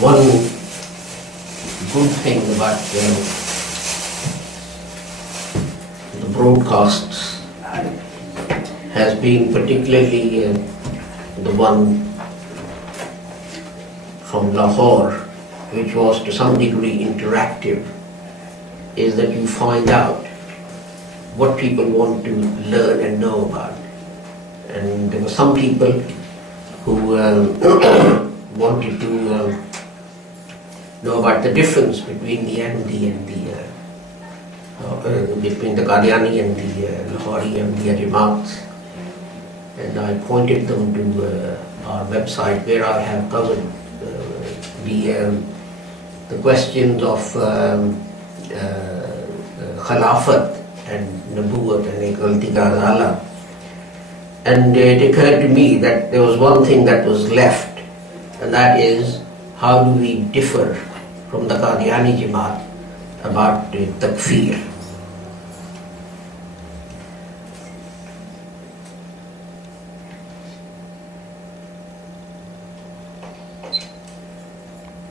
one good thing about the broadcasts has been particularly the one from Lahore, which was to some degree interactive, is that you find out what people want to learn and know about. And there were some people who wanted to know about the difference between the Ahmadi and between the Qadiani and the Lahori and the Jamaats. And I pointed them to our website where I have covered the questions of Khilafat and Nabuwat and Iqtiqaz. And it occurred to me that there was one thing that was left, and that is, how do we differ from the Qadiani Jamaat about takfir?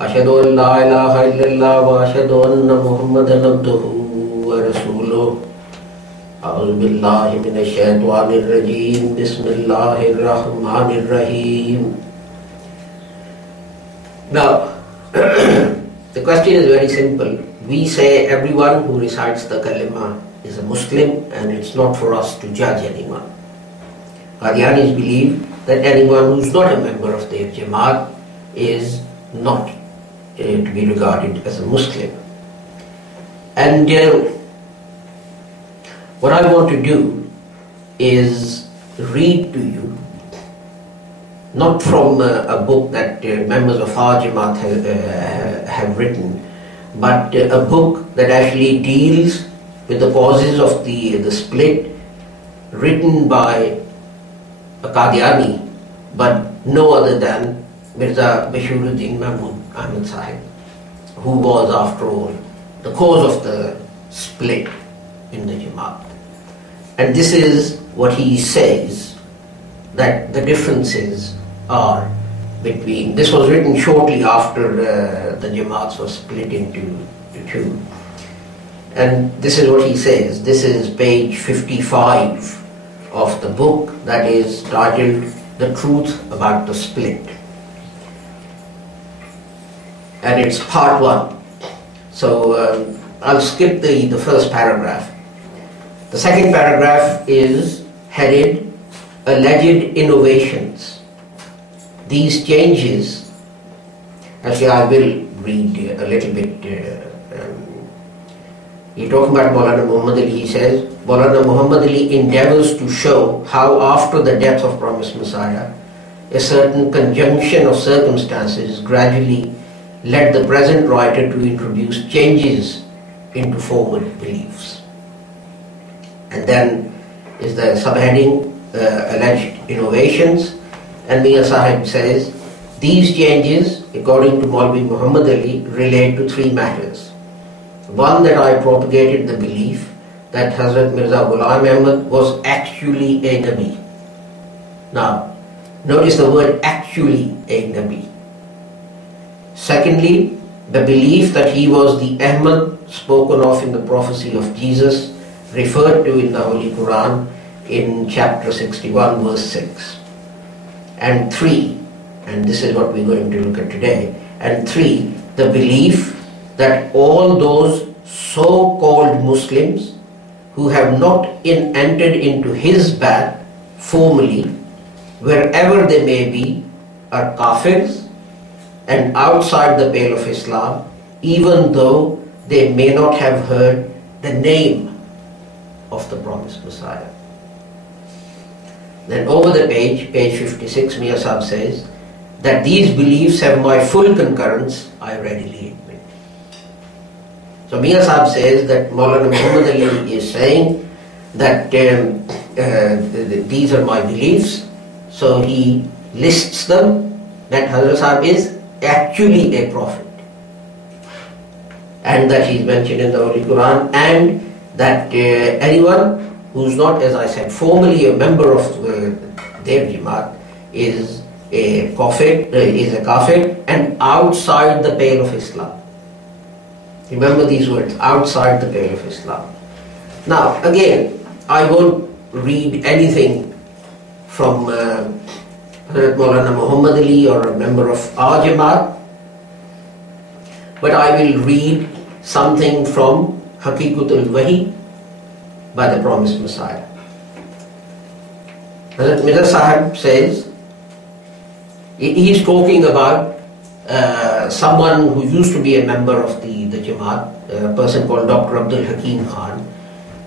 Ashhadu an la ilaha illallah wa ashhadu anna Muhammadan abduhu wa rasuluh. A'udhu billahi minash shaitanir rajeem. Bismillahir rahmanir rahim. Now, the question is very simple. We say everyone who recites the kalima is a Muslim, and it's not for us to judge anyone. Qadianis believe that anyone who's not a member of their Jamaat is not to be regarded as a Muslim. And what I want to do is read to you, not from a book that members of our Jamaat have written, but a book that actually deals with the causes of the split, written by a Qadiani, but no other than Mirza Bashiruddin Mahmud Ahmad Sahib, who was, after all, the cause of the split in the Jamaat. And this is what he says, that the differences are between. This was written shortly after the Jamaats were split into two. And this is what he says. This is page 55 of the book that is titled The Truth About the Split. And it's part 1. So I'll skip the first paragraph. The second paragraph is headed Alleged Innovations. These changes, actually I will read a little bit. You're talking about Maulana Muhammad Ali. He says, Maulana Muhammad Ali endeavors to show how after the death of promised Messiah, a certain conjunction of circumstances gradually led the present writer to introduce changes into former beliefs. And then is the subheading, Alleged Innovations. And Mian Sahib says, these changes, according to Maulvi Muhammad Ali, relate to 3 matters. One, that I propagated the belief that Hazrat Mirza Ghulam Ahmad was actually a Nabi. Now, notice the word actually a Nabi. Secondly, the belief that he was the Ahmad spoken of in the prophecy of Jesus, referred to in the Holy Quran in chapter 61 verse 6. And 3, and this is what we're going to look at today, and 3, the belief that all those so-called Muslims who have not entered into his Bai'at formally, wherever they may be, are Kafirs and outside the pale of Islam, even though they may not have heard the name of the promised Messiah. Then over the page 56, Mian Sahib says that these beliefs have my full concurrence, I readily admit. So Mian Sahib says that Maulana Muhammad Ali is saying that these are my beliefs. So he lists them, that Hazrat Sahib is actually a prophet, and that he is mentioned in the Holy Quran, and that anyone who's not, as I said, formally a member of their Jamaat is a kafir and outside the pale of Islam. Remember these words, outside the pale of Islam. Now again, I won't read anything from Hazrat Maulana Muhammad Ali or a member of our Jamaat, but I will read something from Haqiqatul Wahi by the Promised Messiah. Hazrat Mirza Sahib says, he is talking about someone who used to be a member of the Jamaat, a person called Dr. Abdul Hakim Khan,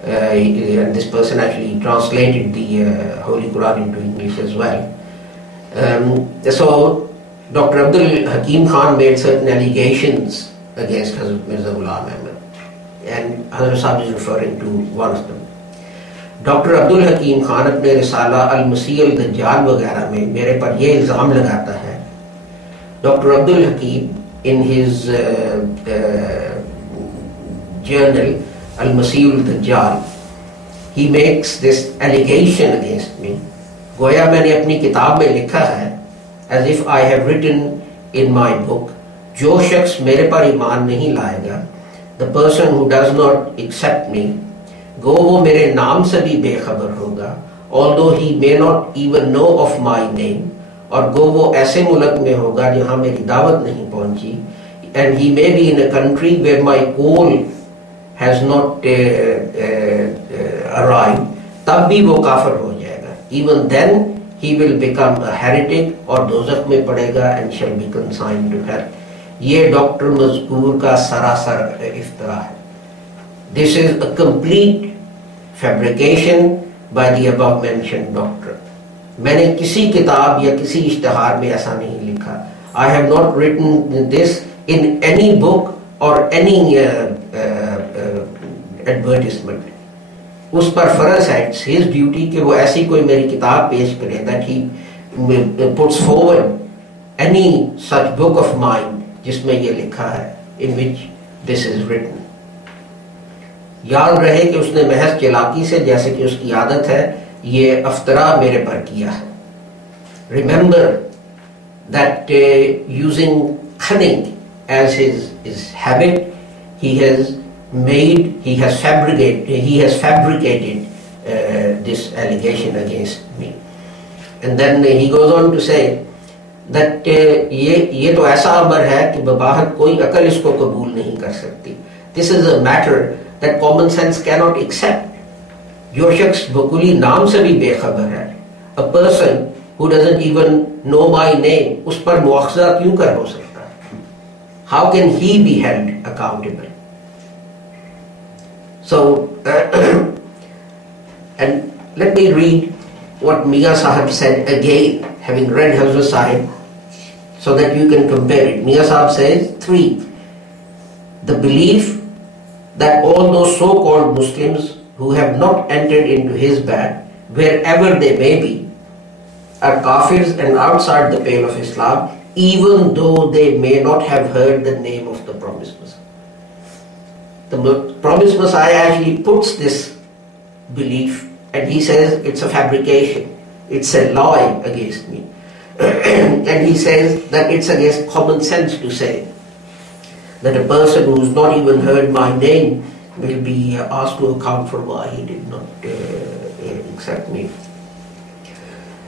and this person actually translated the Holy Quran into English as well. So Dr. Abdul Hakim Khan made certain allegations against Hazrat Mirza Ghulam Ahmad, and Hazrat Sahib is referring to one of them. Doctor Abdul Hakim Khan अपने रिसाला अल-मसीह अल-दज्जाल वगैरह में मेरे पर ये इल्ज़ाम लगाता है. Doctor Abdul Hakim in his journal Al-Masih al-Dajjal, he makes this allegation against me. गोया मैंने अपनी किताब में लिखा है, as if I have written in my book, जो शख्स मेरे पर ईमान नहीं लाएगा, the person who does not accept me, गो वो मेरे नाम से भी बेखबर होगा, although he may not even know of my name, और गो वो ऐसे मुल्क में होगा जहाँ मेरी दावत नहीं पहुँची, and he may be in a country where my call has not arrived, तब भी वो काफिर हो जाएगा. Even then he will become a heretic और दोज़ख में पड़ेगा and shall be consigned to hell. ये डॉक्टर मज़कूर का सरासर इफ्तरा है. This is a complete fabrication by the above mentioned doctor. मैंने किसी किताब या किसी इश्तिहार में ऐसा नहीं लिखा. I have not written this in any book or any advertisement. उस पर फर्ज है, it's his duty कि वो ऐसी कोई मेरी किताब पेश करे, that he puts forward any such book of mine जिसमें ये लिखा है, in which this is written. याद रहे कि उसने महज चालाकी से, जैसे कि उसकी आदत है, ये अफ्तरा मेरे पर किया है. Remember that using cunning as his habit, he has fabricated this allegation against me. And then he goes on to say that ये तो ऐसा अमर है कि बबाहत कोई अकल इसको कबूल नहीं कर सकती. This is a matter that common sense cannot accept. जो शख्स बकुली नाम से भी बेखबर है, a person who doesn't even know my name, उस पर मुआखजा क्यों कर हो सकता है? How can he be held accountable? So, and let me read what Mian Sahib said again, having read Hazrat Sahib, so that you can compare it. Mian Sahib says, 3. The belief that all those so-called Muslims who have not entered into his band, wherever they may be, are Kafirs and outside the pale of Islam, even though they may not have heard the name of the Promised Messiah. The Promised Messiah actually puts this belief, and he says it's a fabrication, it's a lie against me. And he says that it's against common sense to say that a person who's not even heard my name will be asked to account for why he did not accept me.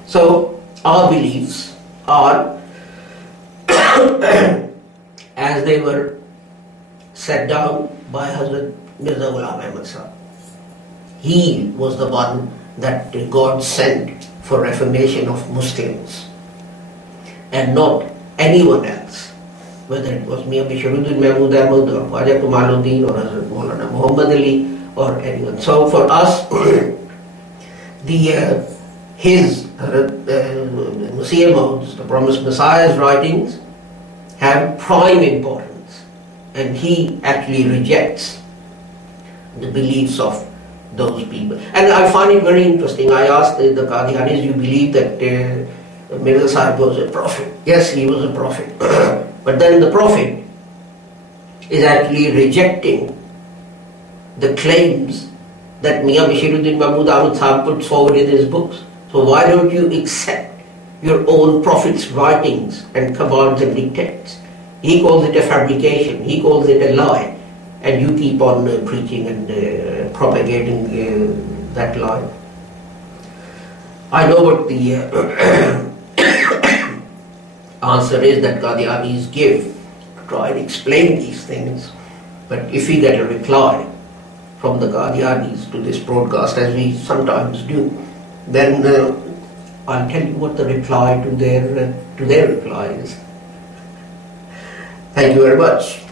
So our beliefs are as they were set down by Hazrat Mirza Ghulam Ahmad Sahib. He was the one that God sent for reformation of Muslims, and not anyone else, whether it was Mian Bashiruddin Mahmud Ahmad or Khwaja Kamaluddin or Hazrat Maulana Muhammad Ali or anyone. So for us, his Masih Maud's, the Promised Messiah's writings have prime importance, and he actually rejects the beliefs of those people. And I find it very interesting. I asked the Qadianis, you believe that Mirza Sahib was a prophet? Yes, he was a prophet. But then the prophet is actually rejecting the claims that Mian Bashiruddin Mahmud Ahmad Sahib put forward in his books. So why don't you accept your own Prophet's writings and commands and dictates. He calls it a fabrication, he calls it a lie, and you keep on preaching and propagating that lie. I know what the answer is that Qadianis give to try and explain these things, but if we get a reply from the Qadianis to this broadcast, as we sometimes do, then I'll tell you what the reply to their reply is. Thank you very much.